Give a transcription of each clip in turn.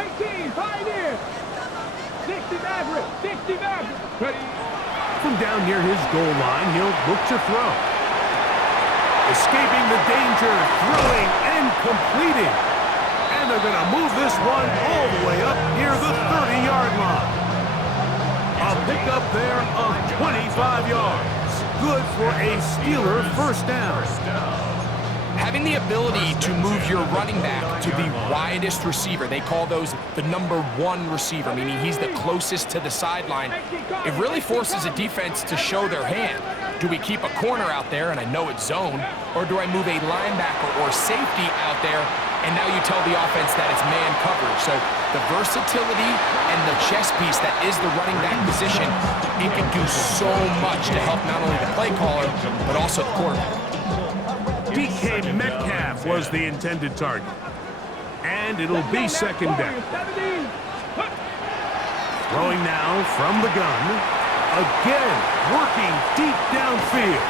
18, Pioneer. 60 Maverick, 60 Maverick. Ready. From down near his goal line, he'll look to throw. Escaping the danger, throwing and completing. And they're going to move this one all the way up near the 30-yard line. A pickup there of 25 yards. Good for a Steeler first down. Having the ability to move your running back to the widest receiver, they call those the #1 receiver, meaning he's the closest to the sideline. It really forces a defense to show their hand. Do we keep a corner out there, and I know it's zone, or do I move a linebacker or safety out there, and now you tell the offense that it's man coverage? So the versatility and the chess piece that is the running back position, it can do so much to help not only the play caller, but also the quarterback. DK Metcalf was the intended target. And it'll be second down. Throwing now from the gun. Again, working deep downfield.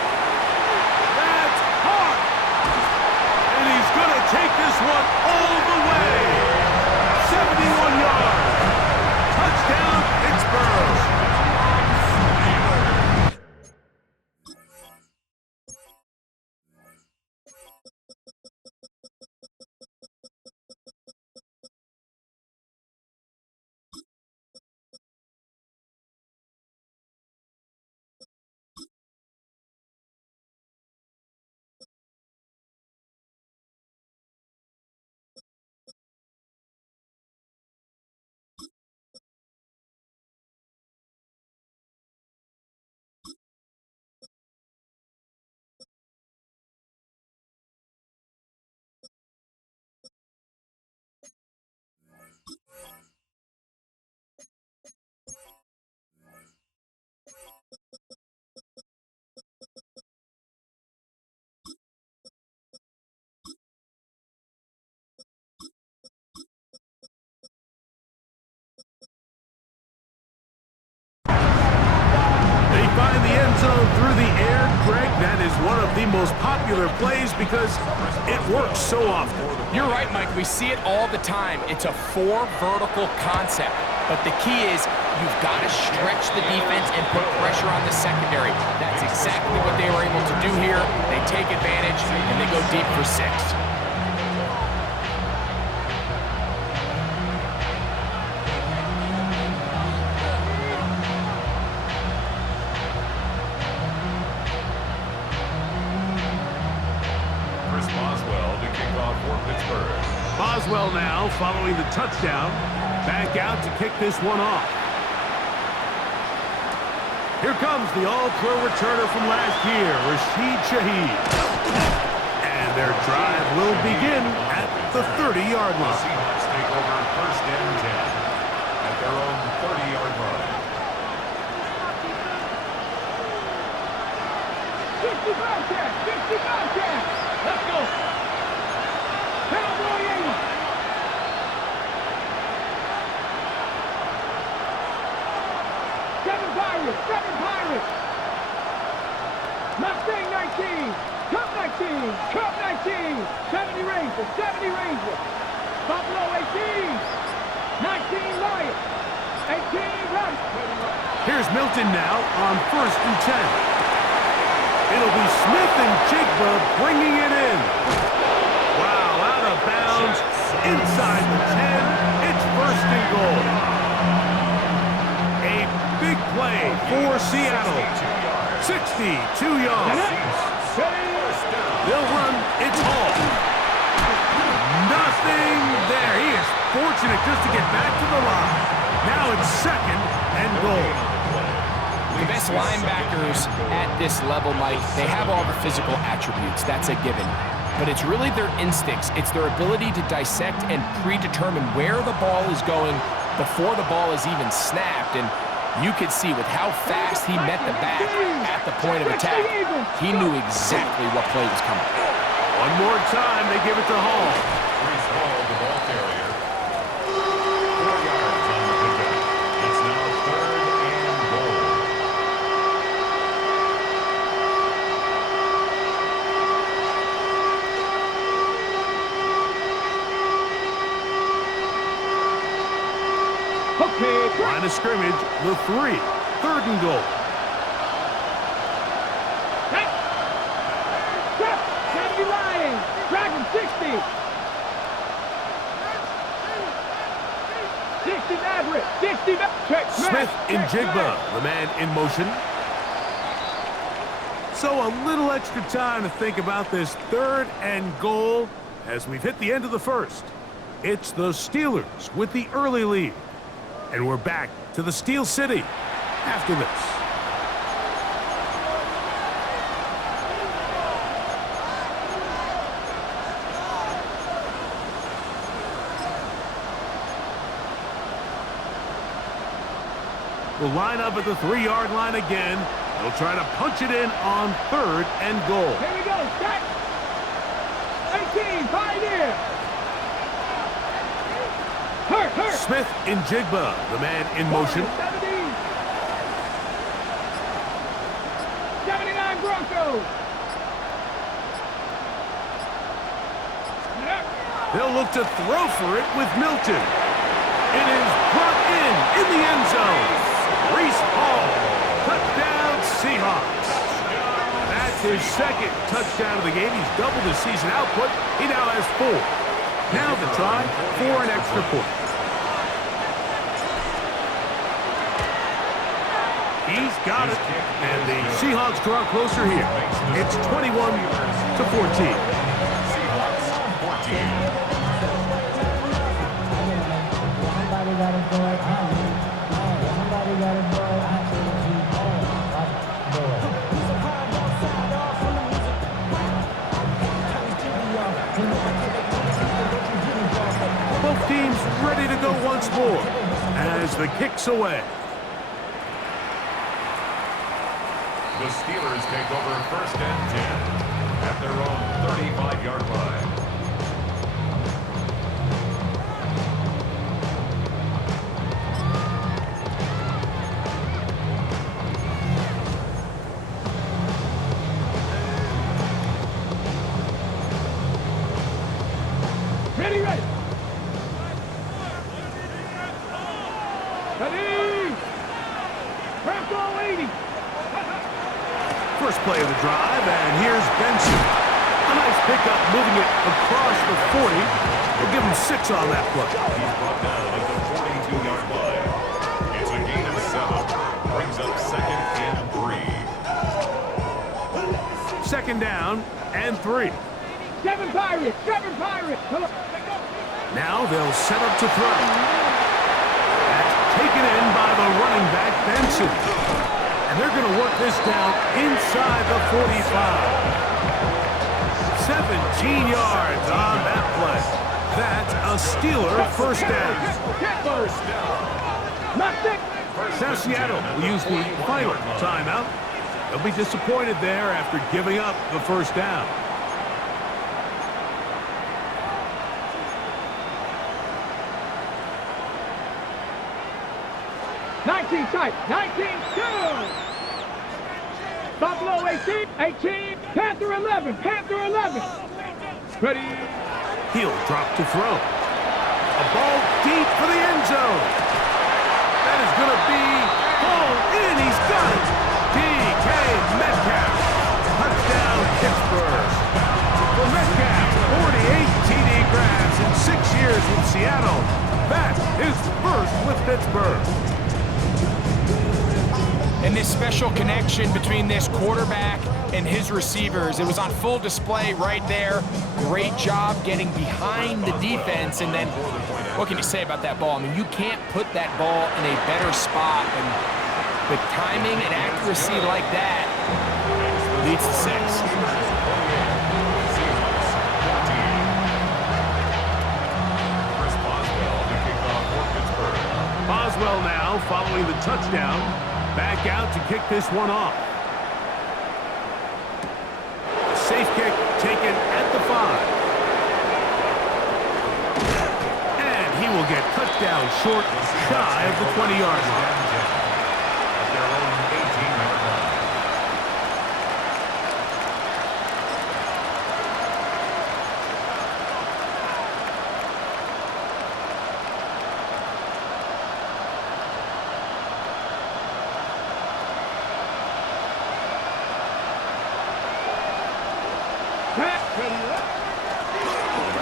That's hard. And he's going to take this one all the way. 71 yards. Touchdown, Pittsburgh. Find the end zone through the air. Greg, that is one of the most popular plays because it works so often. You're right, Mike. We see it all the time. It's a 4 vertical concept. But the key is you've got to stretch the defense and put pressure on the secondary. That's exactly what they were able to do here. They take advantage, and they go deep for 6. Boswell now following the touchdown. Back out to kick this one off. Here comes the all-pro returner from last year, Rashid Shaheed. And their drive will begin at the 30-yard line. Seahawks take over first and 10 at their own 30-yard line. 55 catch, 55 catch. Let's go. Cowboy 80. Seven Pirates. Mustang 19. Cup 19. Cup 19. 70 Rangers. 70 Rangers. Buffalo 18. 19 Lions. 18 Rams. Here's Milton now on 1st and 10. It'll be Smith and Jigba bringing it in. Wow, out of bounds. Inside the 10. It's 1st and goal. Big play for Seattle. 62 yards. They'll run. It's all. Nothing there. He is fortunate just to get back to the line. Now it's 2nd and goal. The best linebackers at this level, Mike, they have all the physical attributes. That's a given. But it's really their instincts. It's their ability to dissect and predetermine where the ball is going before the ball is even snapped. And you could see with how fast he met the back at the point of attack, he knew exactly what play was coming. One more time, they give it to Hall. Brees Hall, the ball carrier. 4 yards on the pickup. It's now 3rd and goal. Okay. Line of scrimmage, the 3. 3rd and goal. Step. 70 line. Dragon 60. 60 Maverick. 60 check. Smith in Jigba, the man in motion. So a little extra time to think about this 3rd and goal as we've hit the end of the first. It's the Steelers with the early lead. And we're back to the Steel City after this. We'll line up at the 3-yard line again. They'll try to punch it in on 3rd and goal. Here we go. Set. 18. Pioneer. Hurt. Smith in Jigba, the man in motion. 70. 79 Broncos. They'll look to throw for it with Milton. It is brought in the end zone. Reese Hall, touchdown Seahawks. That's his 2nd touchdown of the game. He's doubled his season output. He now has 4. Now the try for an extra point. He's got it. And the Seahawks draw closer here. It's 21-14. Seahawks 14. Both teams ready to go once more as the kick's away. The Steelers take over 1st and 10 at their own 35-yard line. Ready. Ready. Bronco 80. First play of the drive, and here's Benson. A nice pickup moving it across the 40. We'll give him 6 on that play. He's brought down at the 42-yard line. It's a gain of 7. Brings up 2nd and 3. 2nd down and 3. 7 Pirates. Come on. Now they'll set up to throw. That's taken in by the running back, Benson. And they're going to work this down inside the 45. 17 yards on that play. That's a Steeler first down. Now Seattle will use the final timeout. They'll be disappointed there after giving up the first down. Tight. 19 2. Buffalo 18. Panther 11. Ready. He'll drop to throw. A ball deep for the end zone. That is going to be hauled in. He's got it. DK Metcalf. Touchdown Pittsburgh. For Metcalf, 48 TD grabs in 6 years with Seattle. That's his first with Pittsburgh. And this special connection between this quarterback and his receivers, it was on full display right there. Great job getting behind the defense. And then what can you say about that ball? I mean, you can't put that ball in a better spot. And with timing and accuracy like that, leads to 6. Boswell now following the touchdown. Back out to kick this one off. Safe kick taken at the 5. And he will get cut down short, shy of the 20-yard line.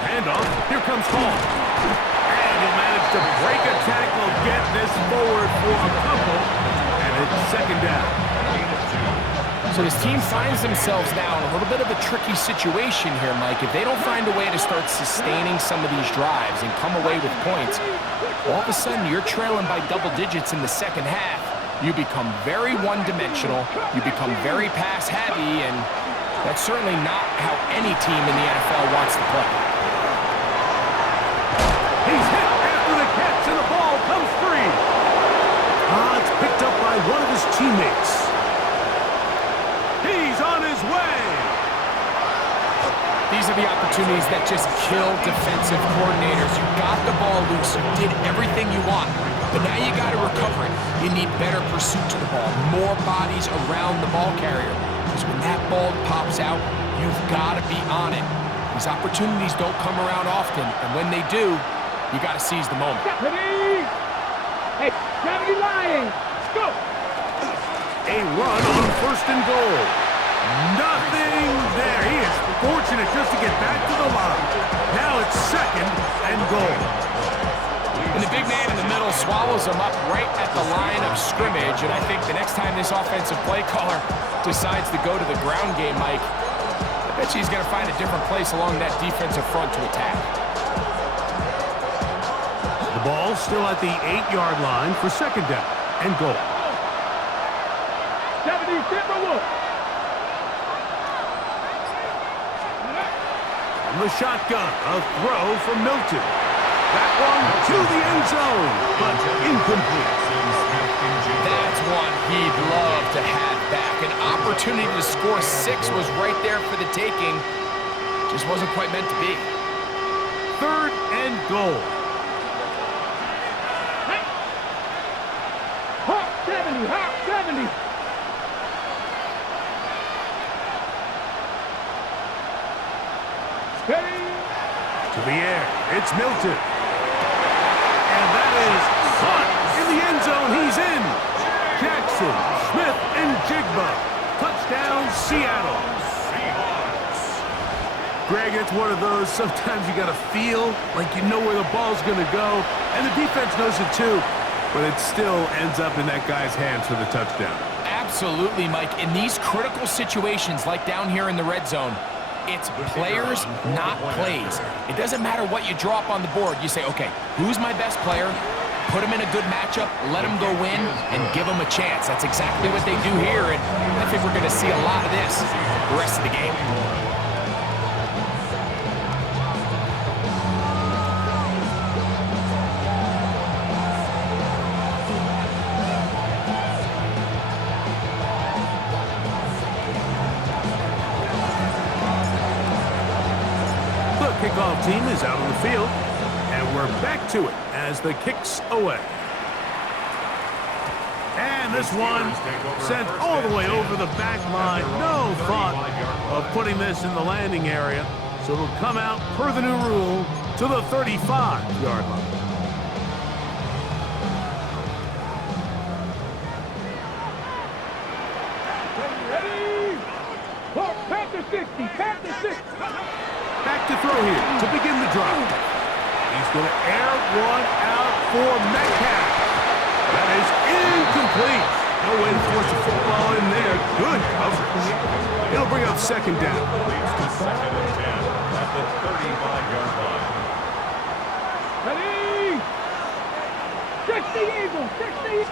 Handoff. Here comes Hall. And he'll manage to break a tackle, get this forward for a couple, and it's second down. So this team finds themselves now in a little bit of a tricky situation here, Mike. If they don't find a way to start sustaining some of these drives and come away with points, all of a sudden you're trailing by double digits in the second half. You become very one-dimensional, you become very pass-heavy, and that's certainly not how any team in the NFL wants to play. He's hit after the catch, and the ball comes free. It's picked up by one of his teammates. He's on his way. These are the opportunities that just kill defensive coordinators. You got the ball loose, you did everything you want, but now you got to recover it. You need better pursuit to the ball, more bodies around the ball carrier. Because when that ball pops out, you've got to be on it. These opportunities don't come around often, and when they do, you got to seize the moment. Hey, 70 Lions, go! A run on first and goal. Nothing there. He is fortunate just to get back to the line. Now it's second and goal. And the big man in the middle swallows him up right at the line of scrimmage, and I think the next time this offensive play caller decides to go to the ground game, Mike, I bet you he's going to find a different place along that defensive front to attack. The ball still at the 8-yard line for second down and goal. 70 Timberwolves. From the shotgun, a throw from Milton. That one to the end zone, but incomplete. That's one he'd love to have back. An opportunity to score 6 was right there for the taking. Just wasn't quite meant to be. Third and goal. Hawk 70, Hawk 70. To the air, it's Milton. And that is caught in the end zone. He's in. Jackson, Smith, and Jigba. Touchdown, Seattle. Greg, it's one of those, sometimes you got to feel like you know where the ball's going to go, and the defense knows it too, but it still ends up in that guy's hands for the touchdown. Absolutely, Mike. In these critical situations, like down here in the red zone, it's players, not plays. It doesn't matter what you draw up on the board. You say, okay, who's my best player? Put him in a good matchup, let him go win, and give him a chance. That's exactly what they do here, and I think we're going to see a lot of this the rest of the game. Kickoff team is out on the field, and we're back to it as the kick's away. And this one sent all the way over the back line. No thought of putting this in the landing area, so it'll come out per the new rule to the 35-yard line. Ready? Hawk, Panther 60, Panther 60. Back to throw here to begin the drive. He's going to air one out for Metcalf. That is incomplete. No way to force the football in there. Good coverage. It'll bring up second down. Second and 10 at the 35-yard line. Ready? 60 Eagles, 60.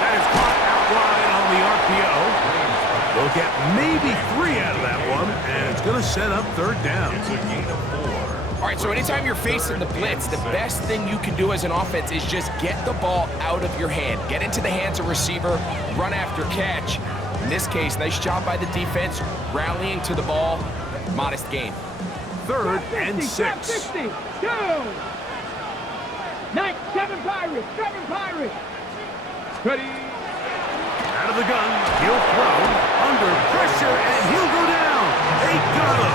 That is caught out wide on the RPO. They'll get maybe 3 out of that one, and it's going to set up third down. It's a gain of 4. All right, so anytime you're facing the blitz, the best thing you can do as an offense is just get the ball out of your hand. Get into the hands of receiver, run after catch. In this case, nice job by the defense, rallying to the ball. Modest gain. Third and 6. 60, go! 7 Pirates, 7 Pirates. Ready? Out of the gun, he'll throw, under pressure, and he'll go down. They got him.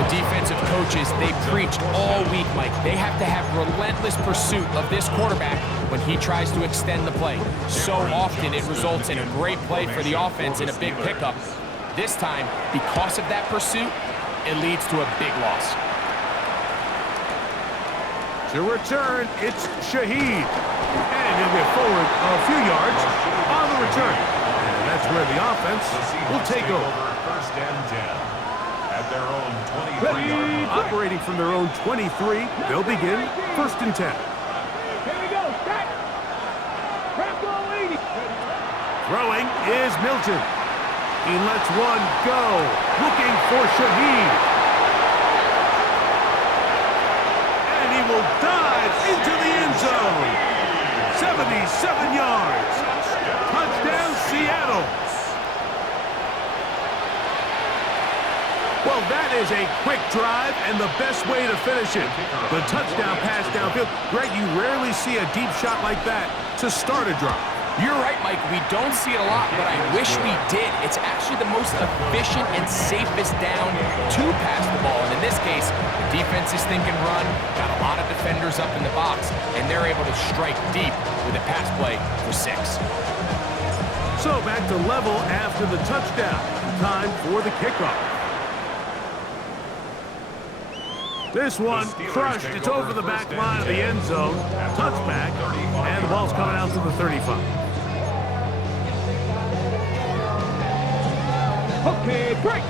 The defensive coaches, they preached all week, Mike. They have to have relentless pursuit of this quarterback when he tries to extend the play. So often it results in a great play for the offense and a big pickup. This time, because of that pursuit, it leads to a big loss. To return, it's Shaheed. And he'll get forward a few yards on the return. And that's where the offense will take over. First and 10 at their own 23-yard line. Operating from their own 23, they'll begin first and 10. Here we go. Set. Press all 80. Throwing is Milton. He lets one go. Looking for Shaheed. And he will dive into the end zone. 77 yards. Touchdown, Seattle. Well, that is a quick drive and the best way to finish it. The touchdown pass downfield. Greg, you rarely see a deep shot like that to start a drive. You're right, Mike. We don't see it a lot, but I wish we did. It's actually the most efficient and safest down to pass the ball. And in this case, the defense is thinking run, got a lot of defenders up in the box, and they're able to strike deep with a pass play for 6. So back to level after the touchdown. Time for the kickoff. This one crushed. It's over the back line of the end zone. Touchback. And the ball's coming out to the 35. Okay, break.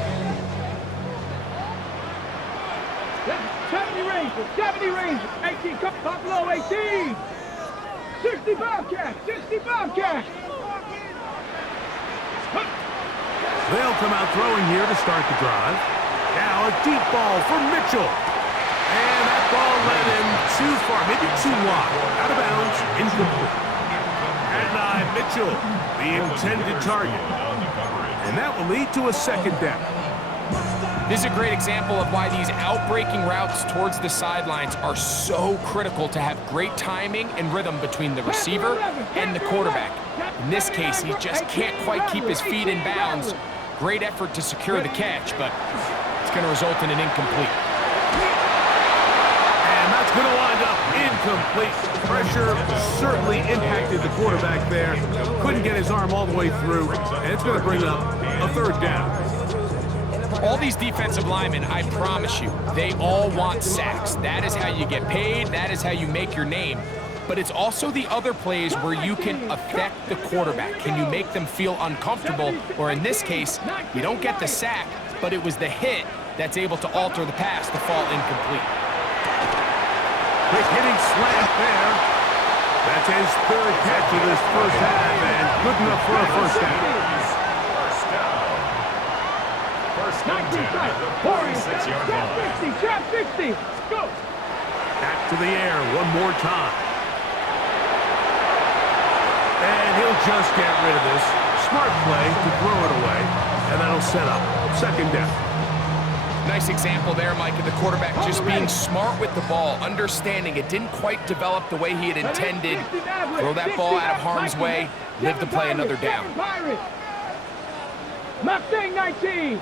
70 Rangers, 70 Rangers. 18, come Buffalo, 18. 60 Bobcats, 60 Bobcats. They'll come out throwing here to start the drive. Now a deep ball for Mitchell. And that ball led him too far, maybe too wide. Out of bounds, incomplete. And Mitchell, the intended target. And that will lead to a second down. This is a great example of why these out-breaking routes towards the sidelines are so critical to have great timing and rhythm between the receiver and the quarterback. In this case, he just can't quite keep his feet in bounds. Great effort to secure the catch, but it's going to result in an incomplete. And that's going to wind up incomplete. Pressure certainly impacted the quarterback there. Couldn't get his arm all the way through, and it's going to bring up a third down. All these defensive linemen, I promise you, they all want sacks. That is how you get paid. That is how you make your name. But it's also the other plays where you can affect the quarterback. Can you make them feel uncomfortable? Or in this case, you don't get the sack, but it was the hit that's able to alter the pass to fall incomplete. Quick hitting slant there. That's his third catch of this first half, and good enough for a first down. First and 10 at the 46-yard line. Trap 60, go. Back to the air one more time. And he'll just get rid of this. Smart play to throw it away, and that'll set up second down. Nice example there, Mike, of the quarterback just being smart with the ball, understanding it didn't quite develop the way he had intended. Throw that ball out of harm's way, live to play another down. Mustang 19.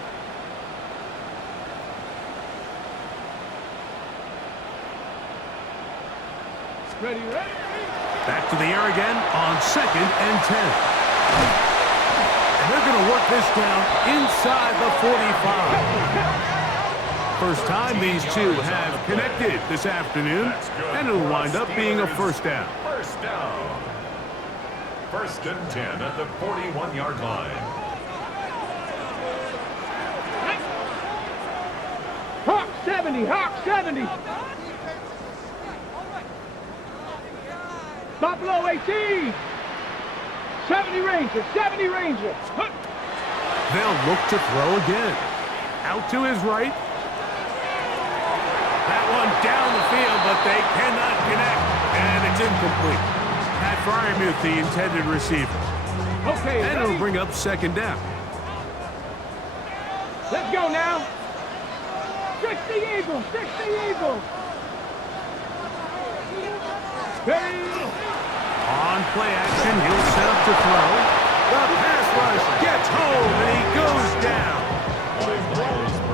Ready, ready. Back to the air again on second and 10. And they're going to work this down inside the 45. First time these two have connected this afternoon, and it'll wind up being a first down. First down. First and 10 at the 41-yard line. Hawk 70, Hawk 70. Buffalo 18. 70 Rangers, 70 Rangers. They'll look to throw again. Out to his right. That one down the field, but they cannot connect. And it's incomplete. Pat Fryermuth, the intended receiver. Okay, and it'll bring up second down. Let's go now. 60 Eagles, 60 Eagles. Ready. On play action, he'll set up to throw. The pass rush gets home, and he goes down.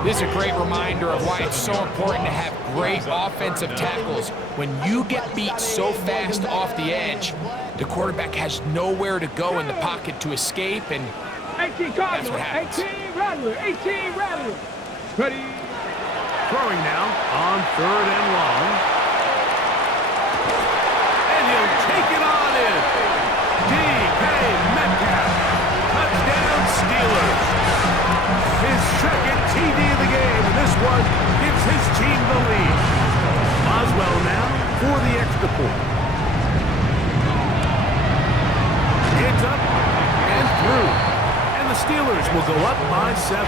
This is a great reminder of why it's so important to have great offensive tackles. When you get beat so fast off the edge, the quarterback has nowhere to go in the pocket to escape, and 18 that's what happens. 18 Rattler. 18, Rattler. Ready. Throwing now on 3rd and long. And he'll take it on in. D.K. Metcalf. Touchdown Steelers. His second TD of the game. And this one gives his team the lead. Boswell now for the extra point. It's up and through. And the Steelers will go up by 7.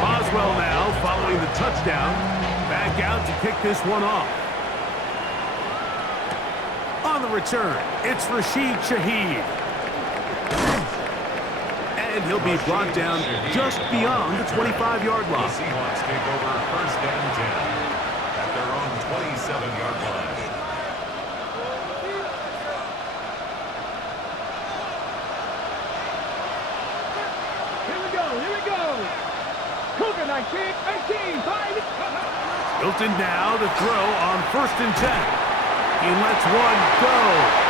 Boswell now following the touchdown. Back out to kick this one off. On the return, it's Rashid Shaheed. And he'll be brought down just beyond the 25-yard line. The Seahawks take over 1st and 10 at their own 27-yard line. Here we go. Cougar 19, 18, 5. Hilton now to throw on 1st and 10. He lets one go,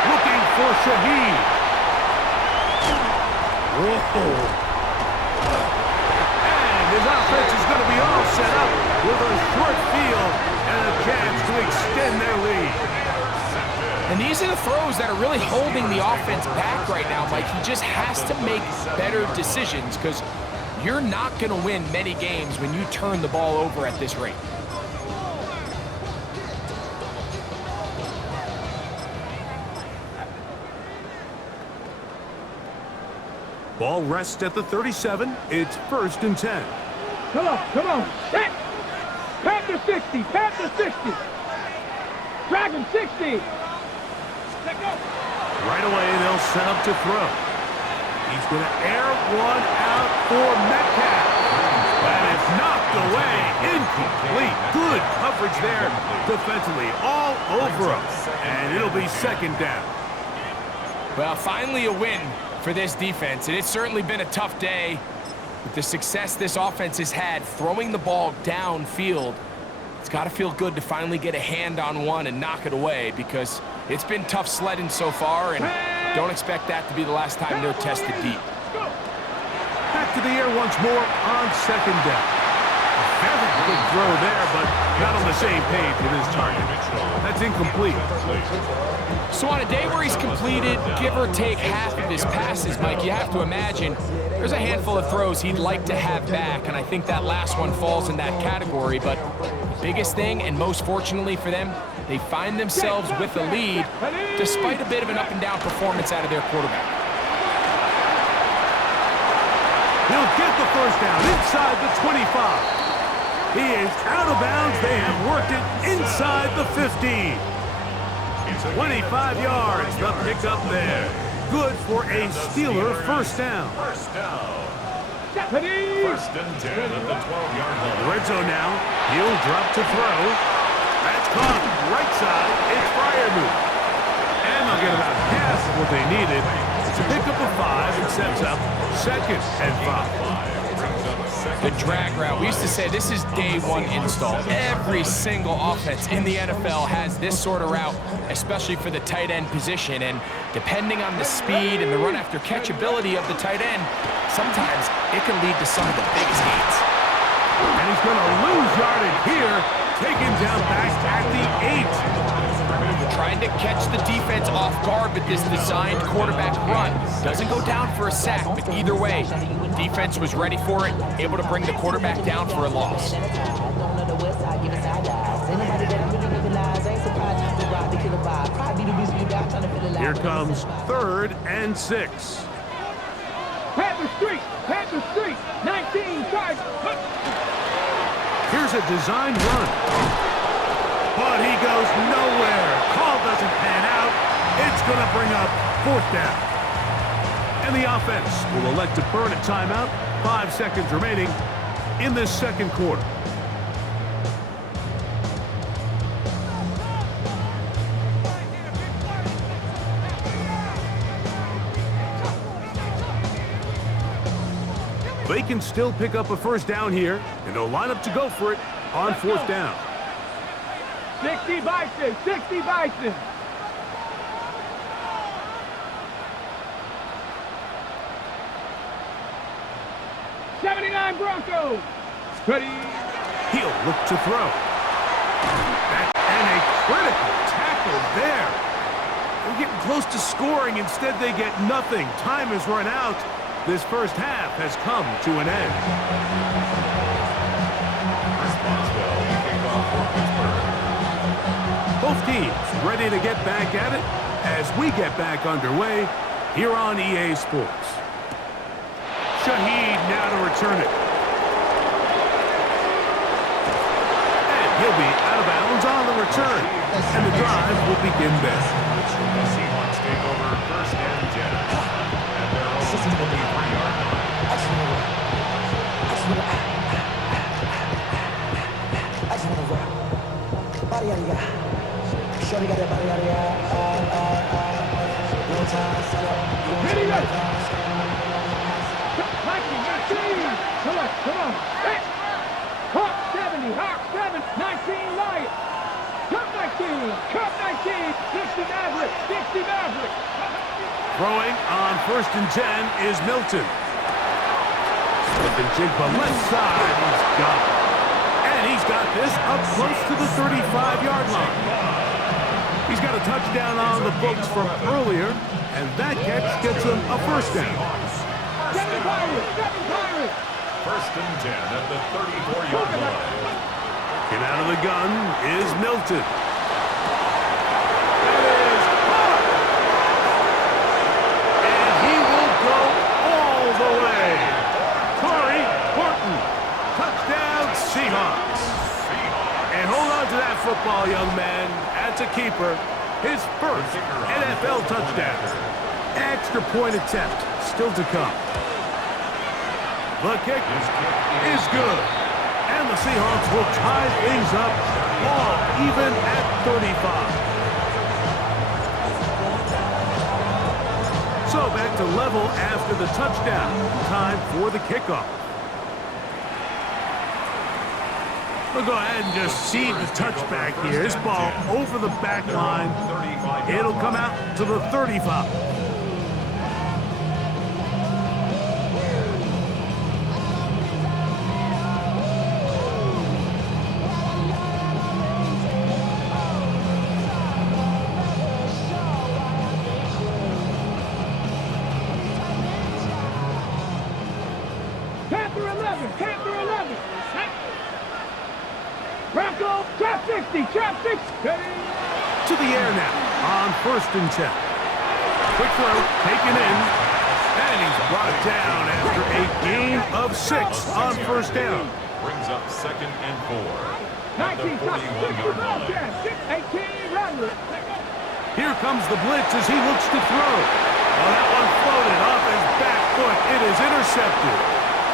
looking for Shaheed. Whoa. And his offense is going to be all set up with a short field and a chance to extend their lead. And these are the throws that are really holding the offense back right now, Mike. He just has to make better decisions because you're not going to win many games when you turn the ball over at this rate. Ball rests at the 37. It's 1st and 10. Come on. Set. Panther 60, Panther 60. Dragon 60. Let go. Right away, they'll set up to throw. He's going to air one out for Metcalf. That is knocked away. Incomplete. Good coverage there defensively. All over him. And it'll be 2nd down. Well, finally a win for this defense, and it's certainly been a tough day with the success this offense has had throwing the ball downfield. It's got to feel good to finally get a hand on one and knock it away because it's been tough sledding so far, and don't expect that to be the last time they're tested deep. Back to the air once more on 2nd down. A very good throw there, but not on the same page with his target. That's incomplete. So on a day where he's completed, give or take half of his passes, Mike, you have to imagine there's a handful of throws he'd like to have back, and I think that last one falls in that category. But the biggest thing, and most fortunately for them, they find themselves with a lead despite a bit of an up-and-down performance out of their quarterback. He'll get the 1st down inside the 25. He is out of bounds. They have worked it inside the 15. 25 yards, the pickup there. Good for a Steeler 1st down. 1st down. 1st and 10 at the 12-yard line. Red zone now. He'll drop to throw. That's caught right side. It's Freiermuth. And they'll get about half of what they needed. It's a pickup of 5 and sets up 2nd and 5. The drag route. We used to say this is day one install. Every single offense in the NFL has this sort of route, especially for the tight end position. And depending on the speed and the run after catch ability of the tight end, sometimes it can lead to some of the biggest gains. And he's going to lose yardage here. Taken down back at the 8. Trying to catch the defense off guard with this designed quarterback run. Doesn't go down for a sack, but either way, defense was ready for it, able to bring the quarterback down for a loss. Here comes 3rd and 6. Panther Street, 19, charge. Here's a designed run. But he goes nowhere. Call doesn't pan out. It's going to bring up 4th down. And the offense will elect to burn a timeout. 5 seconds remaining in this 2nd quarter. They can still pick up a 1st down here, and they'll line up to go for it on 4th down. 60 Bison, 60 Bison. 79 Broncos. Ready. He'll look to throw. And a critical tackle there. They're getting close to scoring. Instead, they get nothing. Time has run out. This first half has come to an end. Both teams ready to get back at it as we get back underway here on EA Sports. Shaheed now to return it. And he'll be out of bounds on the return. And the drive will begin there. The Seahawks take over first and 10. And they're on the 23-yard line. Ready, go. Mikey, 19. Come on. Hey. Hawk 70, Hawk 7, 19 Lions. Cup 19, Cup 19. 60 Maverick, 60 Maverick. Throwing on first and 10 is Milton. Slip and jig, but left side, he's got it. And he's got this up close to the 35-yard line. He's got a touchdown on the books from earlier, and that catch gets him a first down. Seven Pirates. First and 10 at the 34-yard line. Get out of the gun is Milton. And he will go all the way. Corey Horton, touchdown Seahawks. And hold on to that football, young man. That's a keeper. His first NFL touchdown. Extra point attempt still to come. The kick is good. And the Seahawks will tie things up all even at 35. So back to level after the touchdown. Time for the kickoff. We'll go ahead and just seed the touchback here. This ball over the back line. It'll come out to the 35. Panther 11. Bronco, trap 60. Ready. To the air now on first and 10. Quick throw taken in. And he's brought down after a gain of 6 on first down. Brings up second and 4. At the 19 touch. 41-yard line. 18 run. Here comes the blitz as he looks to throw. Oh, that one floated off his back foot. It is intercepted.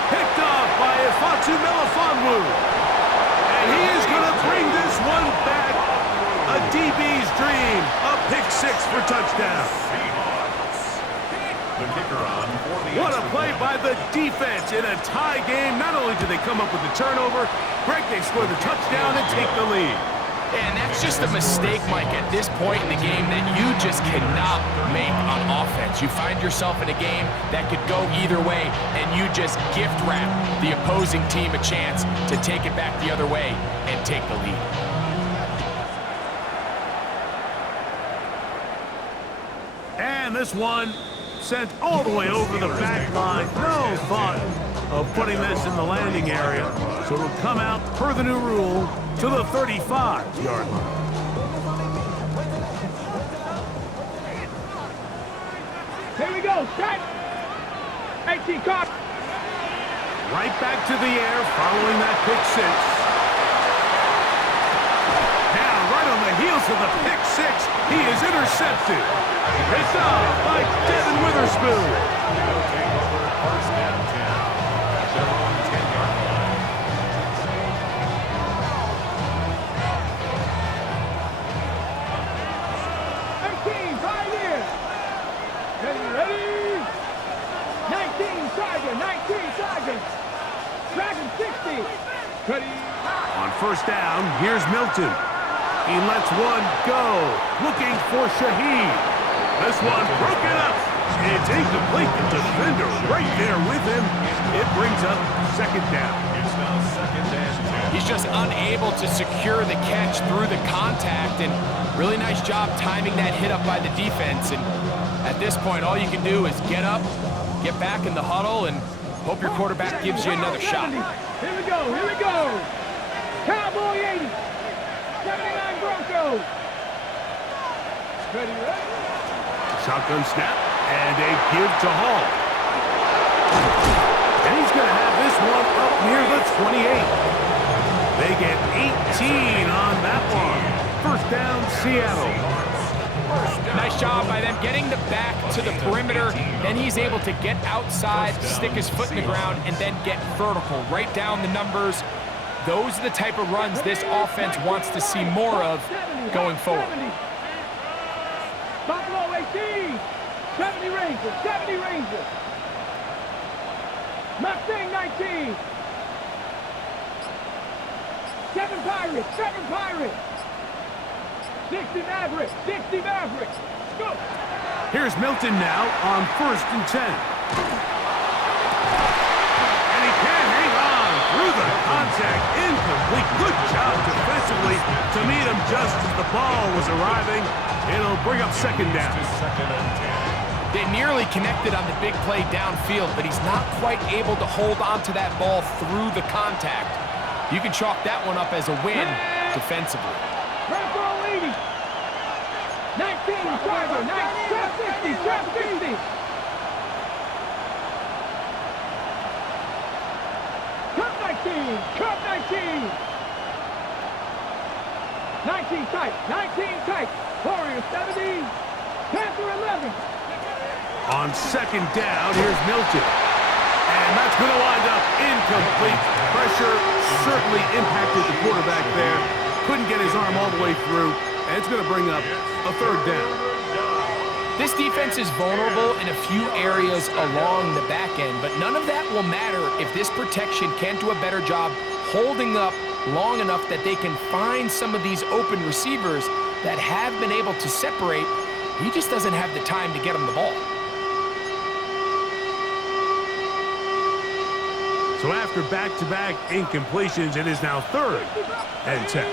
Picked off by Ifeatu Melifonwu. And he is going to bring this one back. A DB's dream. A pick 6 for touchdown. The kicker on for the What a extra play point. by the defense in a tie game. Not only did they come up with the turnover, Greg, they score the touchdown and take the lead. And that's just a mistake, Mike, at this point in the game that you just cannot make on offense. You find yourself in a game that could go either way, and you just gift wrap the opposing team a chance to take it back the other way and take the lead. And this one sent all the way over the back line. No thought of putting this in the landing area. So it'll come out per the new rule to the 35-yard line. Here we go. Strike. 18 caught. Right back to the air following that pick 6. Now, right on the heels of the pick 6, he is intercepted. Picked off by Devin Witherspoon. They'll take over first and 10 at their own 10-yard line. Ready? 19 Tiger. Dragon 60. Ready. On first down, here's Milton. He lets one go, looking for Shaheed. This one broken up It's incomplete. The defender right there with him. It brings up second down. It's now second and 10. He's just unable to secure the catch through the contact, and really nice job timing that hit up by the defense. And at this point, all you can do is get up, get back in the huddle, and hope your quarterback gives you another shot. Here we go, here we go. Cowboy 80. 79 Broncos. Ready, ready? Shotgun snap and a give to Hall. And he's going to have this one up near the 28. They get 18 on that one. First down, Seattle. Nice job by them getting the back to the perimeter. Then he's able to get outside, stick his foot in the ground, and then get vertical, right down the numbers. Those are the type of runs this offense wants to see more of going forward. Buffalo 18. 70 Rangers, 70 Rangers. Mustang 19. 7 Pirates, 7 Pirates. 60 Mavericks, 60 Mavericks. Go. Here's Milton now on 1st and 10. And he can't hang on through the contact. Incomplete. Good job defensively to meet him just as the ball was arriving. It'll bring up second down. Second and 10. They nearly connected on the big play downfield, but he's not quite able to hold on to that ball through the contact. You can chalk that one up as a win defensively. Bronco 80. 19, Charger, 60, 60. Cup 19, Cup 19. 19 tight, 19 tight. Warriors 70, Panther 11. On second down, here's Milton. And that's going to wind up incomplete. Pressure certainly impacted the quarterback there. Couldn't get his arm all the way through. And it's going to bring up a third down. This defense is vulnerable in a few areas along the back end, but none of that will matter if this protection can't do a better job holding up long enough that they can find some of these open receivers that have been able to separate. He just doesn't have the time to get them the ball. So after back-to-back incompletions, it is now 3rd and 10.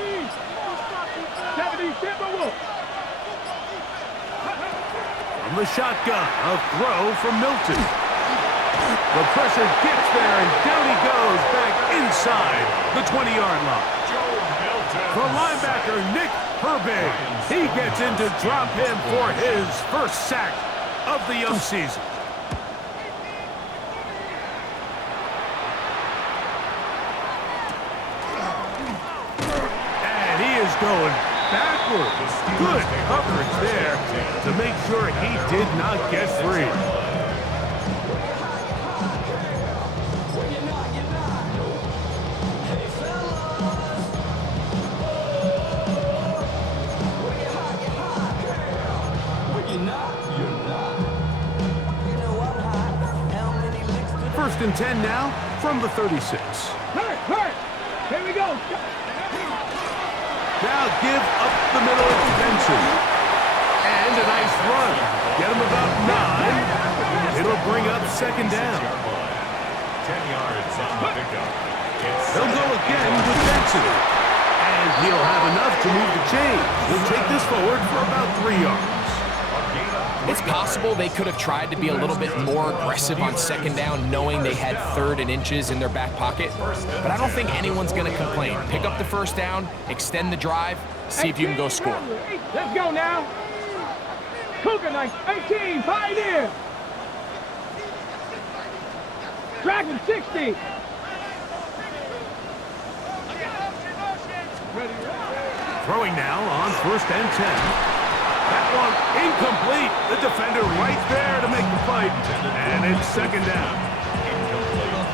70 Timberwolves. From the shotgun, a throw from Milton. The pressure gets there, and down he goes back inside the 20-yard line. The linebacker, Nick Herbig, he gets in to drop him for his first sack of the young season. And he is going backwards. Good coverage there to make sure he did not get free. First and 10 now from the 36. Hurt. Here we go. Now give up the middle to Benson. And a nice run. Get him about 9. It'll bring up second down. 10 yards on the pickup. They'll go again with Benson. And he'll have enough to move the chains. He'll take this forward for about 3 yards. It's possible they could have tried to be a little bit more aggressive on second down, knowing they had 3rd and inches in their back pocket. But I don't think anyone's going to complain. Pick up the first down, extend the drive, see if you can go score. Let's go now. Cougar 18, Pioneer. Dragon 60. Throwing now on 1st and 10. That one incomplete. The defender right there to make the fight. And it's second down.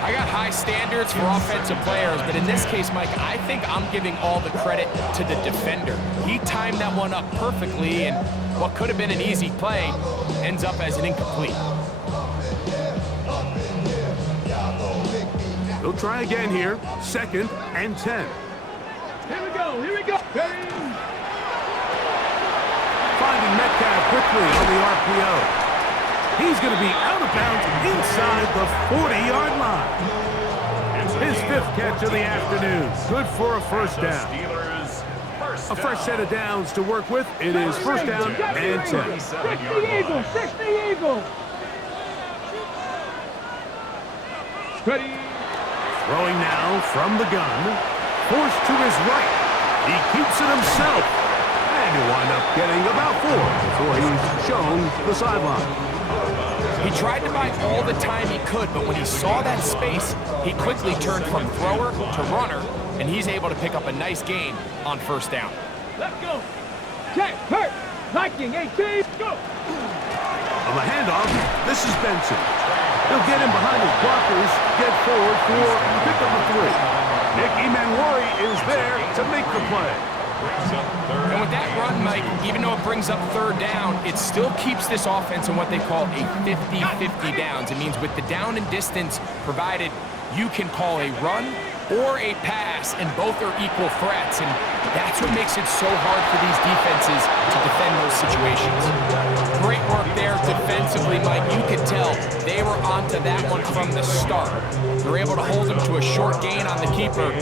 I got high standards for offensive players, but in this case, Mike, I think I'm giving all the credit to the defender. He timed that one up perfectly, and what could have been an easy play ends up as an incomplete. They'll try again here. 2nd and 10. Here we go. Finding Metcalf quickly on the RPO. He's going to be out of bounds inside the 40-yard line. His 5th catch of the afternoon. Good for a first down. A fresh set of downs to work with. It is first down and 10. 60 Eagles, 60 Eagles. Ready. Throwing now from the gun. Forced to his right. He keeps it himself. And he'll wind up getting about 4 before he's shown the sideline. He tried to buy all the time he could, but when he saw that space, he quickly turned from thrower to runner, and he's able to pick up a nice gain on first down. Let's go. Check, hurt. Viking, 18, go. On the handoff, this is Benson. He'll get him behind his blockers, get forward for pickup of 3. Nick Emanwari is there to make the play. And with that run, Mike, even though it brings up third down, it still keeps this offense in what they call a 50-50 downs. It means with the down and distance provided, you can call a run or a pass, and both are equal threats. And that's what makes it so hard for these defenses to defend those situations. Great work there defensively, Mike. You could tell they were onto that one from the start. They're able to hold them to a short gain on the keeper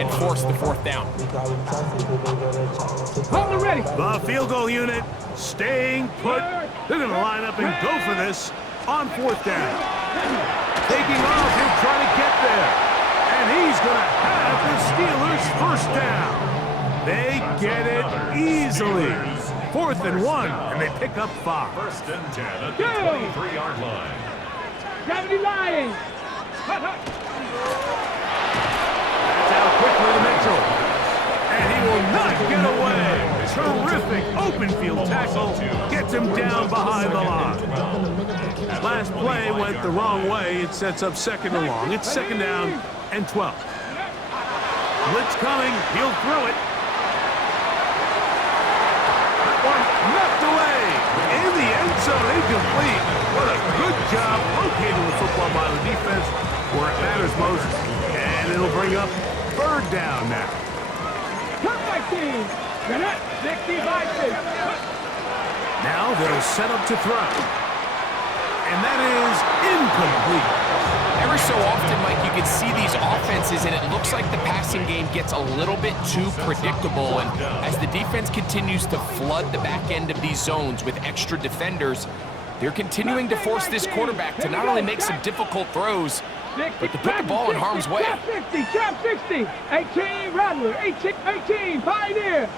and force the 4th down. Hold it ready. The field goal unit staying put. They're going to line up and go for this on 4th down. Taking off, he'll try to get there. And he's going to have the Steelers first down. They get it easily. 4th and 1, and they pick up 5. First and 10 at the 23-yard line. 70 Lions. Hut, hut. That's out quickly to Mitchell. And he will not get away. Terrific open field tackle. Gets him down behind the line. Last play went the wrong way. It sets up 2nd and long. It's 2nd down and 12. Blitz coming. He'll throw it. That one knocked away. In the end zone, incomplete. What a good job locating the football by the defense where it matters most. And it'll bring up 3rd down now. Come back, team. You're not 60-6. Now they'll set up to throw. And that is incomplete. Every so often, Mike, you can see these offenses, and it looks like the passing game gets a little bit too predictable. And as the defense continues to flood the back end of these zones with extra defenders, they're continuing to force this quarterback to not only make some difficult throws, but to put the ball in harm's way. Trap 60, trap 60. 18, Rattler. 18, Pioneer.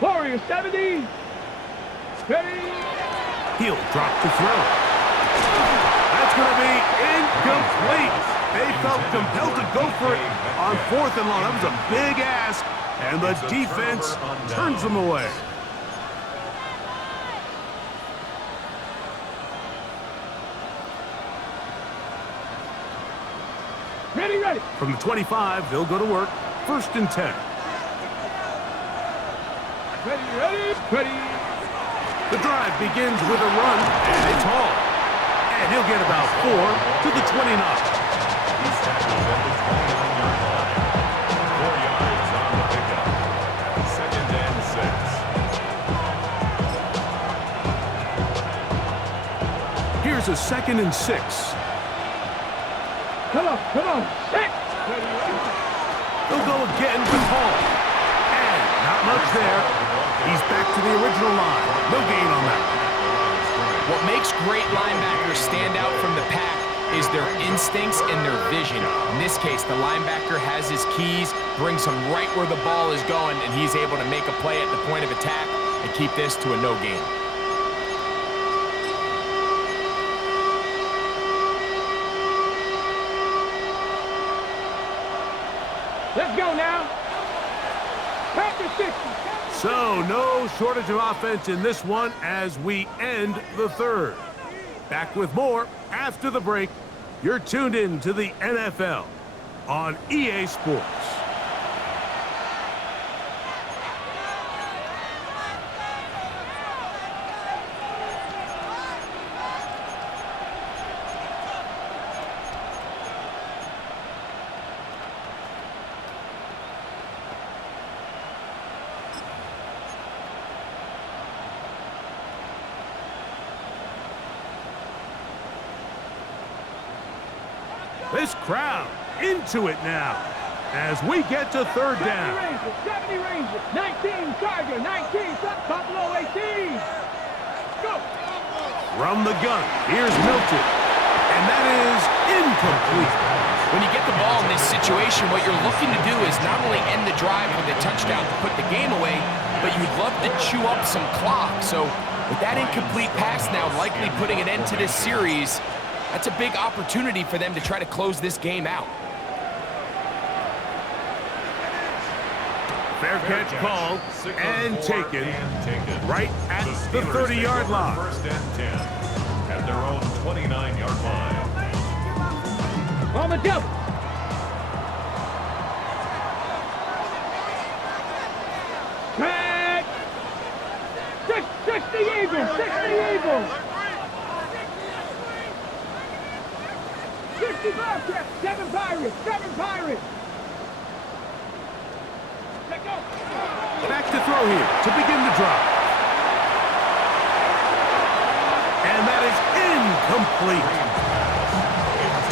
Warrior 70. Ready. He'll drop to throw. That's going to be incomplete. They felt compelled to go for it on 4th and long. That was a big ask, and the defense turns them away. Ready, ready. From the 25, they'll go to work. 1st and 10. Ready, ready, ready. The drive begins with a run, and it's Hall. And he'll get about 4 to the 29. He's tackled at the 29-yard line. 4 yards on the pickup. 2nd and 6. Here's a 2nd and 6. Come on, 6. They'll go again with Hall. And not much there. He's back to the original line. No gain on that. What makes great linebackers stand out from the pack is their instincts and their vision. In this case, the linebacker has his keys, brings him right where the ball is going, and he's able to make a play at the point of attack and keep this to a no gain. Let's go now. Pack to 60. So, no shortage of offense in this one as we end the 3rd. Back with more after the break. You're tuned in to the NFL on EA Sports. This crowd into it now as we get to third down. 70 Rangers, 19 Tiger, 19 Buffalo 18. Go. From the gun, here's Milton. And that is incomplete. When you get the ball in this situation, what you're looking to do is not only end the drive with a touchdown to put the game away, but you'd love to chew up some clock. So with that incomplete pass now likely putting an end to this series, that's a big opportunity for them to try to close this game out. Fair catch called and taken right at the 30-yard line. First and 10 at their own 29-yard line. On the double. Back. 60 Eagles, 60 Eagles. 60 Bobcats, 7 Pirates, 7 Pirates. Let go. Back to throw here to begin the drive. And that is incomplete.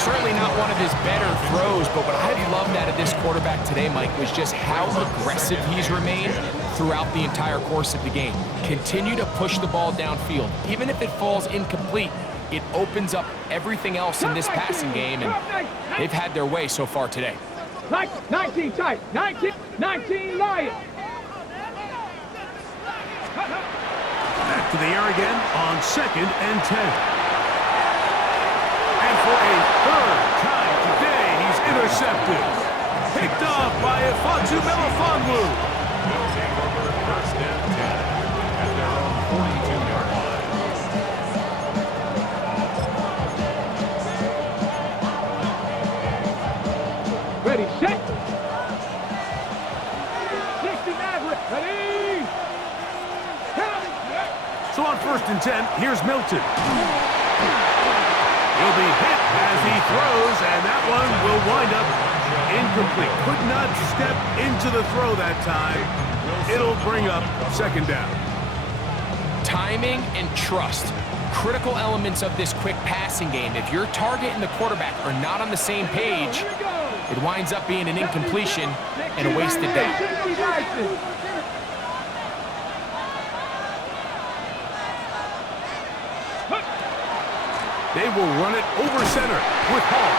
Certainly not one of his better throws, but what I've loved out of this quarterback today, Mike, was just how aggressive he's remained throughout the entire course of the game. Continue to push the ball downfield. Even if it falls incomplete, it opens up everything else in this passing game, and they've had their way so far today. 19 tight, 19 Lions. Back to the air again on 2nd and 10. And for a third time today, he's intercepted. Picked off by Ifonsu Melifonwu. They'll take over first and 10 at their own 42-yard line. Ready, set. 60 Maverick, ready. So on 1st and 10, here's Milton. He'll be hit as he throws, and that one will wind up incomplete. Could not step into the throw that time. It'll bring up 2nd down. Timing and trust, critical elements of this quick passing game. If your target and the quarterback are not on the same page, it winds up being an incompletion and a wasted down. They will run it over center with Hall.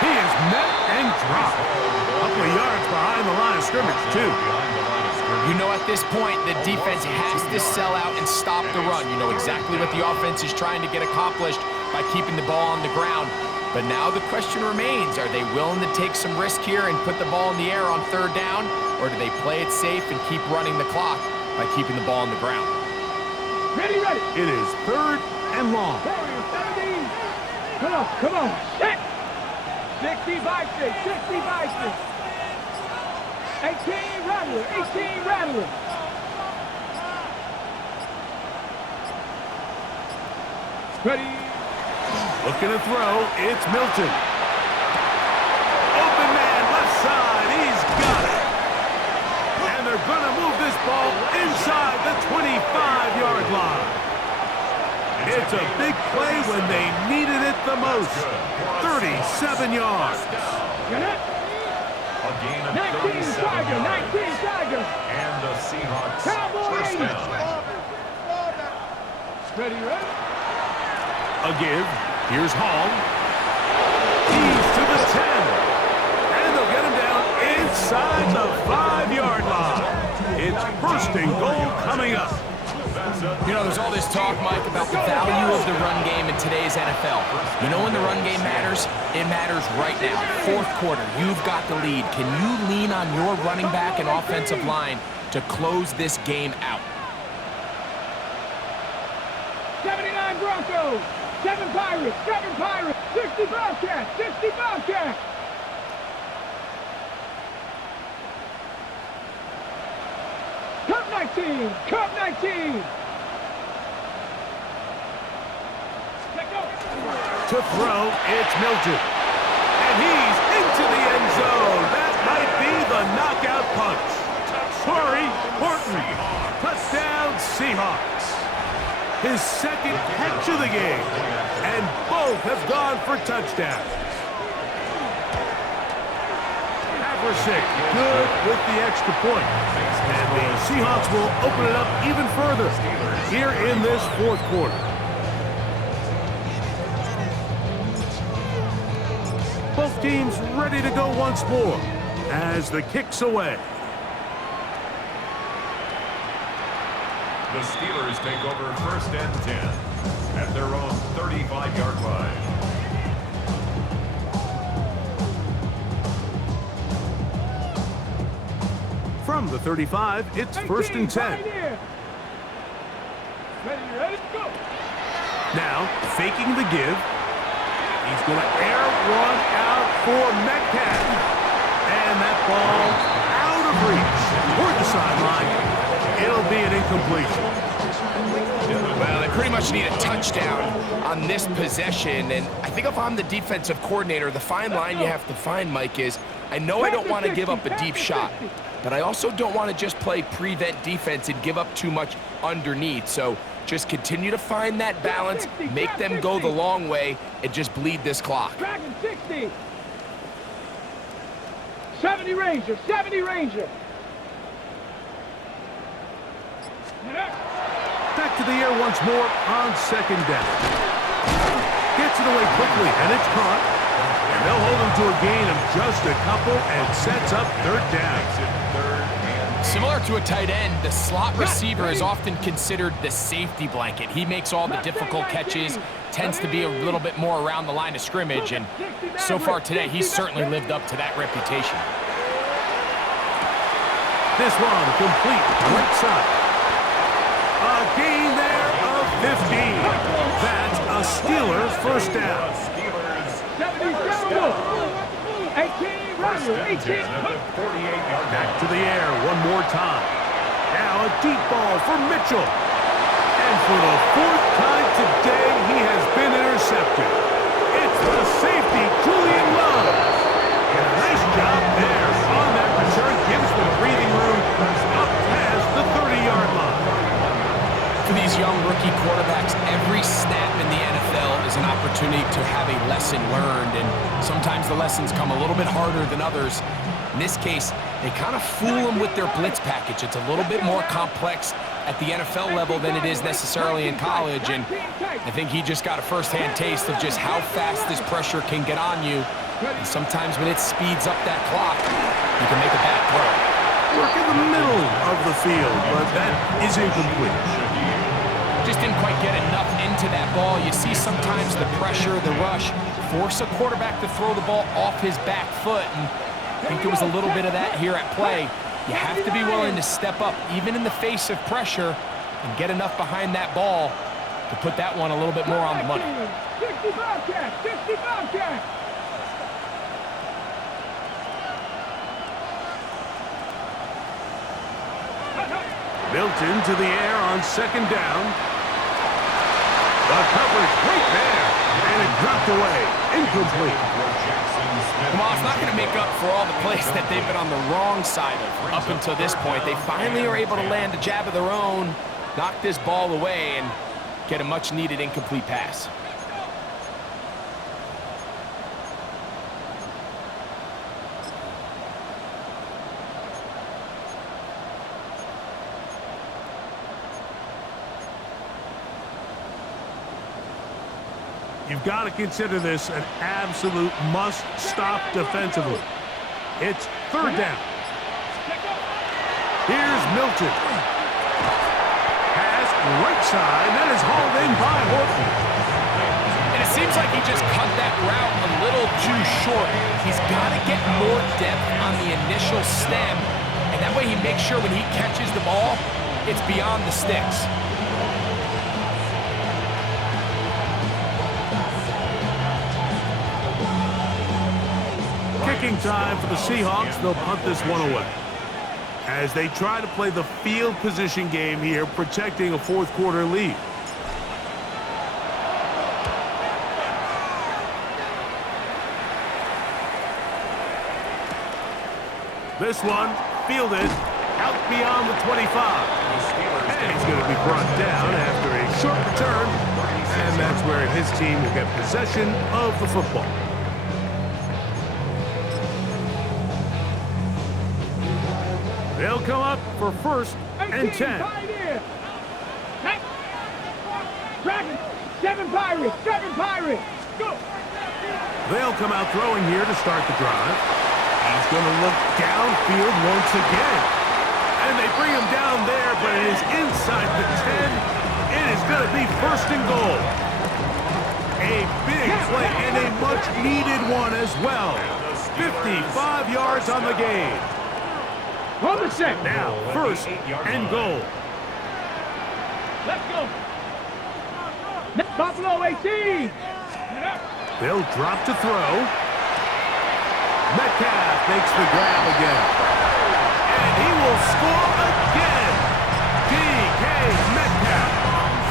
He is met and dropped. A couple of yards behind the line of scrimmage, too. You know at this point, the defense has to sell out and stop the run. You know exactly what the offense is trying to get accomplished by keeping the ball on the ground. But now the question remains, are they willing to take some risk here and put the ball in the air on 3rd down? Or do they play it safe and keep running the clock by keeping the ball on the ground? Ready. It is 3rd and long. Come on, set. 60 Bison, 60 Bison. 18 Rattler, 18 Rattler. Ready. Looking to throw, it's Milton. Open man, left side, he's got it. And they're going to move this ball inside the 25-yard line. It's a big play when they needed it the most. 37 yards. Get it? A gain of 19 Tiger, 19 Tiger. And the Seahawks Cowboys. first down. Ready. A give. Here's Hall. He's to the 10. And they'll get him down inside the 5-yard line. It's 1st and goal coming up. You know, there's all this talk, Mike, about the value of the run game in today's NFL. You know when the run game matters? It matters right now. 4th quarter, you've got the lead. Can you lean on your running back and offensive line to close this game out? 79 Broncos, 7 Pirates, 60 Bobcats, 60 Bobcats. Cup 19, Cup 19. To throw, it's Milton. And he's into the end zone. That might be the knockout punch. Torrey Horton. Touchdown, Seahawks. His 2nd catch of the game. And both have gone for touchdowns. for 6. Good with the extra point. And the Seahawks will open it up even further here in this fourth quarter. Both teams ready to go once more as the kick's away. The Steelers take over 1st and 10 at their own 35-yard line. From the 35, it's 1st and 10. Ready, go. Now, faking the give. He's going to air one out for Metcalf. And that ball out of reach toward the sideline. It'll be an incompletion. Well, they pretty much need a touchdown on this possession. And I think if I'm the defensive coordinator, the fine line you have to find, Mike, is I know I don't want to give up a deep shot, but I also don't want to just play prevent defense and give up too much underneath. So just continue to find that balance, make them go the long way, and just bleed this clock. Dragon 60. 70 Ranger, 70 Ranger. Back to the air once more on 2nd down. Gets it away quickly, and it's caught. And they'll hold him to a gain of just a couple and sets up 3rd down. Similar to a tight end, the slot receiver is often considered the safety blanket. He makes all the difficult catches, tends to be a little bit more around the line of scrimmage, and so far today, he's certainly lived up to that reputation. This one complete right side. A gain there of 15. That's a Steeler 1st down. 18, Roger, 18. Back to the air one more time. Now a deep ball for Mitchell. And for the 4th time today, he has been intercepted. It's the safety, Julian Love. And a nice job there on that return. Gives them breathing room up past the 30-yard line. For these young rookie quarterbacks, every snap in the NFL is an opportunity to have a lesson learned, and sometimes the lessons come a little bit harder than others. In this case, they kind of fool them with their blitz package. It's a little bit more complex at the NFL level than it is necessarily in college, and I think he just got a first-hand taste of just how fast this pressure can get on you. And sometimes when it speeds up that clock, you can make a bad throw. Work in the middle of the field, but that is incomplete. Just didn't quite get enough into that ball. You see sometimes the pressure, the rush, force a quarterback to throw the ball off his back foot, and I think there was a little bit of that here at play. You have to be willing to step up, even in the face of pressure, and get enough behind that ball to put that one a little bit more on the money. 65 catch, 65 catch. Milton to the air on 2nd down. The coverage right there. And it dropped away. Incomplete. Well, it's not going to make up for all the plays that they've been on the wrong side of up until this point. They finally are able to land a jab of their own, knock this ball away, and get a much-needed incomplete pass. You've got to consider this an absolute must-stop defensively. It's 3rd down. Here's Milton. Pass right side. That is hauled in by Horton. And it seems like he just cut that route a little too short. He's got to get more depth on the initial stem, and that way he makes sure when he catches the ball, it's beyond the sticks. Kicking time for the Seahawks. They'll punt this one away as they try to play the field position game here, protecting a 4th quarter lead. This one fielded out beyond the 25. And he's going to be brought down after a short return, and that's where his team will get possession of the football. They'll come up for first and 18, 10. Pioneer. Dragon, 7 Pirates, 7 Pirates. Go. They'll come out throwing here to start the drive. He's going to look downfield once again. And they bring him down there, but it is inside the 10. It is going to be first and goal. A big play and a much-needed one as well. 55 yards on the game. On the set. Now, first and goal. Let's go. Buffalo 18. They'll drop to throw. Metcalf makes the grab again. And he will score again. DK Metcalf.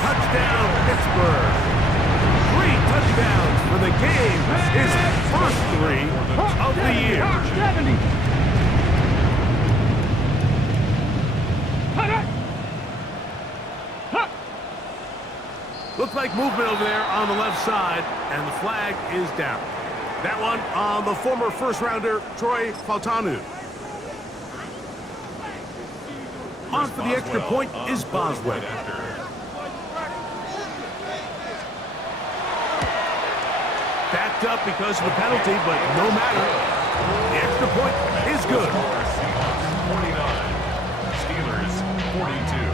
Touchdown, Pittsburgh. 3 touchdowns for the game. His first 3 of the year. 70. Looks like movement over there on the left side, and the flag is down. That one on the former first-rounder, Troy Fautanu. On for the extra point is Boswell. Backed up because of the penalty, but no matter. The extra point is good. 49, Steelers 42.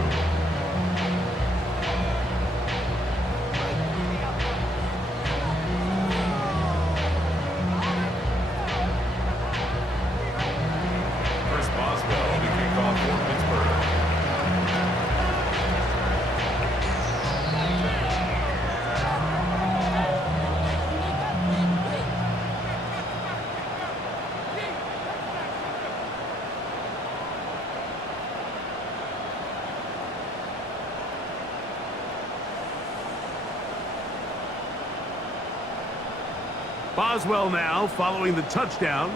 Boswell now following the touchdown.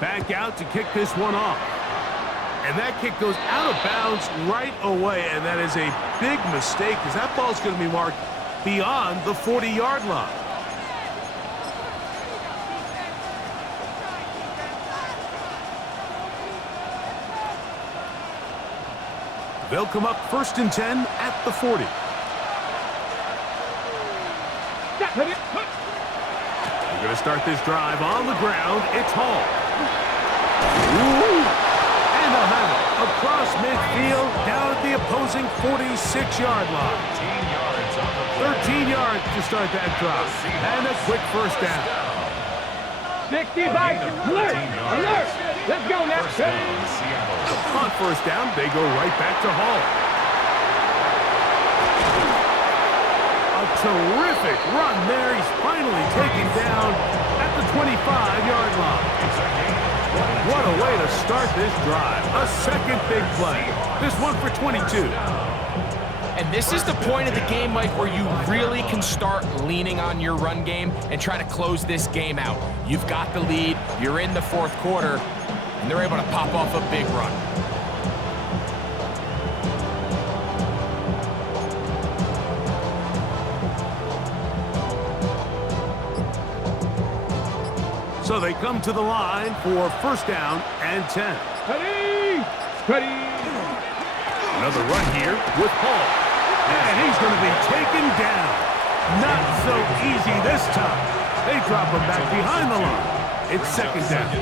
Back out to kick this one off. And that kick goes out of bounds right away, and that is a big mistake because that ball's going to be marked beyond the 40-yard line. They'll come up first and 10 at the 40. We're going to start this drive on the ground. It's Hall. Ooh. And they'll have it across midfield down at the opposing 46-yard line. 13 yards to start that drive. And a quick first down. 65. Alert! Alert! Let's go now. On first down, they go right back to Hall. A terrific run there. He's finally taken down at the 25-yard line. What a way to start this drive. A second big play. This one for 22. And this is the point of the game, Mike, where you really can start leaning on your run game and try to close this game out. You've got the lead, you're in the fourth quarter, and they're able to pop off a big run. So they come to the line for first down and 10. Ready! Ready! Another run here with Hall. And he's going to be taken down. Not so easy this time. They drop him back behind the line. It's second down.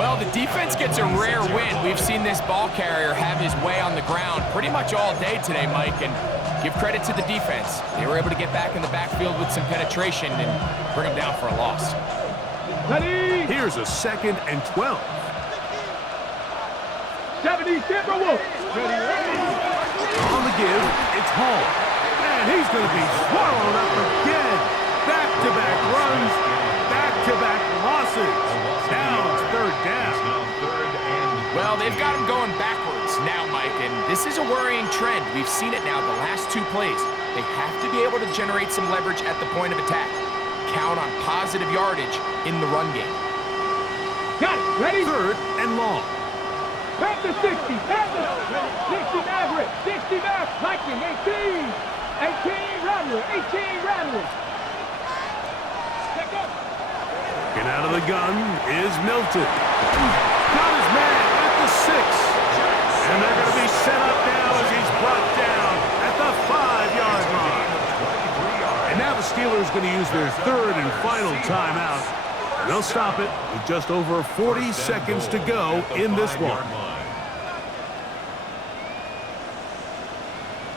Well, the defense gets a rare win. We've seen this ball carrier have his way on the ground pretty much all day today, Mike, and give credit to the defense. They were able to get back in the backfield with some penetration and bring him down for a loss. Ready! Here's a second and 12. 70 Timberwolves. Ready, ready. On the give, it's Hall. And he's going to be swallowed up again. Back-to-back runs, back-to-back losses. Now it's third down. Well, they've got him going backwards now, Mike, and this is a worrying trend. We've seen it now the last 2 plays. They have to be able to generate some leverage at the point of attack. Count on positive yardage in the run game. Got it. Ready? Third and long. Back to 60. Back to 60 Maverick. 60 Maverick. Viking. 18. 18 Rattler. 18 Rattler. Check up. Getting out of the gun is Milton. Got his man at the 6. And they're going to be set up now as he's brought down at the 5-yard line. And now the Steelers going to use their third and final timeout. And they'll stop it with just over 40 seconds to go in this one.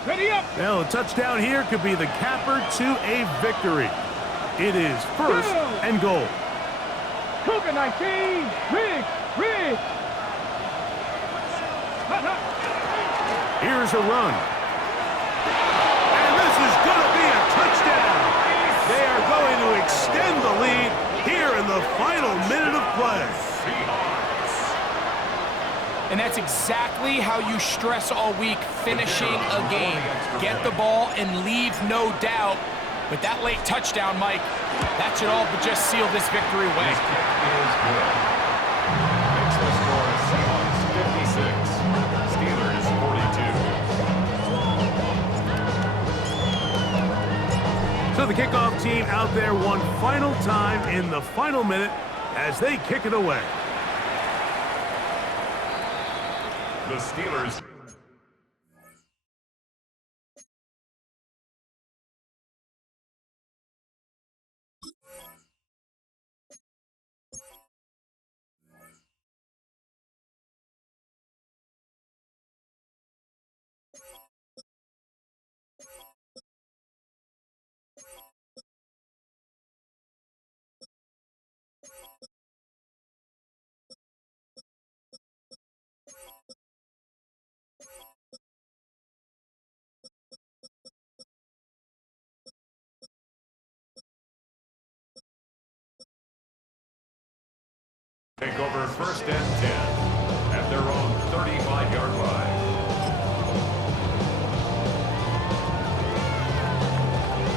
Ready up. Now, a touchdown here could be the capper to a victory. It is first and goal. Cougar 19. Riggs. Here's a run. And this is going to be a touchdown. They are going to extend the lead here in the final minute of play. And that's exactly how you stress all week, finishing a game. Get the ball and leave no doubt. With that late touchdown, Mike, that should all but just seal this victory away. This kick is good. Makes the score Seahawks 56, Steelers 42. So the kickoff team out there one final time in the final minute as they kick it away. The Steelers. Take over first and 10 at their own 35-yard line.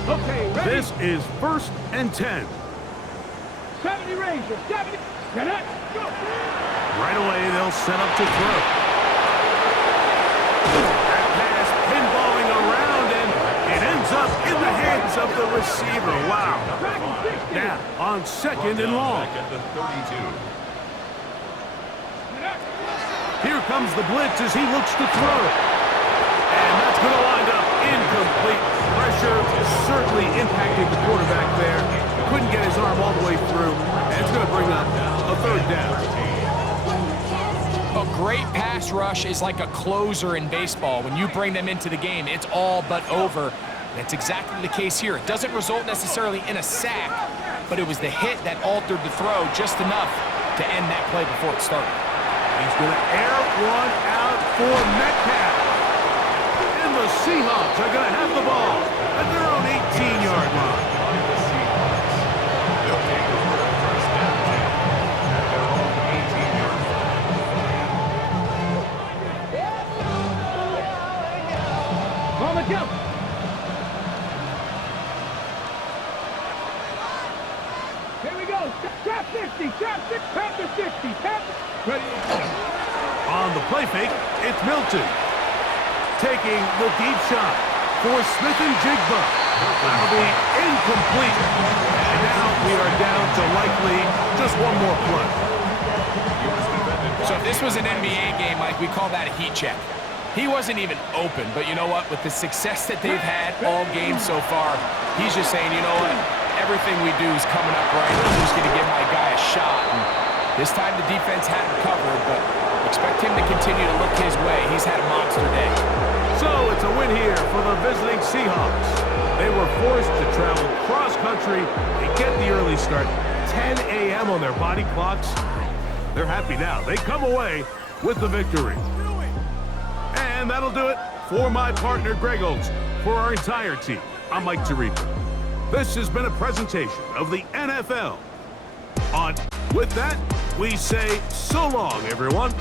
Okay, ready. This is first and 10. 70 Rangers. 70. Get it. Go. Right away, they'll set up to throw. That pass pinballing around, and it ends up in the hands of the receiver. Wow. Now, on second and long. Back at the 32. Here comes the blitz as he looks to throw. And that's going to wind up incomplete. Pressure certainly impacted the quarterback there. Couldn't get his arm all the way through. And it's going to bring up a third down. A great pass rush is like a closer in baseball. When you bring them into the game, it's all but over. That's exactly the case here. It doesn't result necessarily in a sack, but it was the hit that altered the throw just enough to end that play before it started. He's going to air one out for Metcalf. And the Seahawks are going to have the ball at their own 18-yard line. They'll take over first and 10 at their own 18-yard line. On the jump. Here we go. Trap 60. Trap 6. Trap to 60. Trap. Ready. On the play fake, it's Milton. Taking the deep shot for Smith and Jigba. That'll be incomplete. And now we are down to likely just one more play. So if this was an NBA game, Mike, we call that a heat check. He wasn't even open, but you know what? With the success that they've had all game so far, he's just saying, you know what? Everything we do is coming up right. I'm just going to give my guy a shot. And this time the defense had him covered, but expect him to continue to look his way. He's had a monster day. So it's a win here for the visiting Seahawks. They were forced to travel cross-country and get the early start. 10 a.m. on their body clocks. They're happy now. They come away with the victory. And that'll do it for my partner, Greg Olson. For our entire team, I'm Mike Tirico. This has been a presentation of the NFL. With that, we say so long, everyone.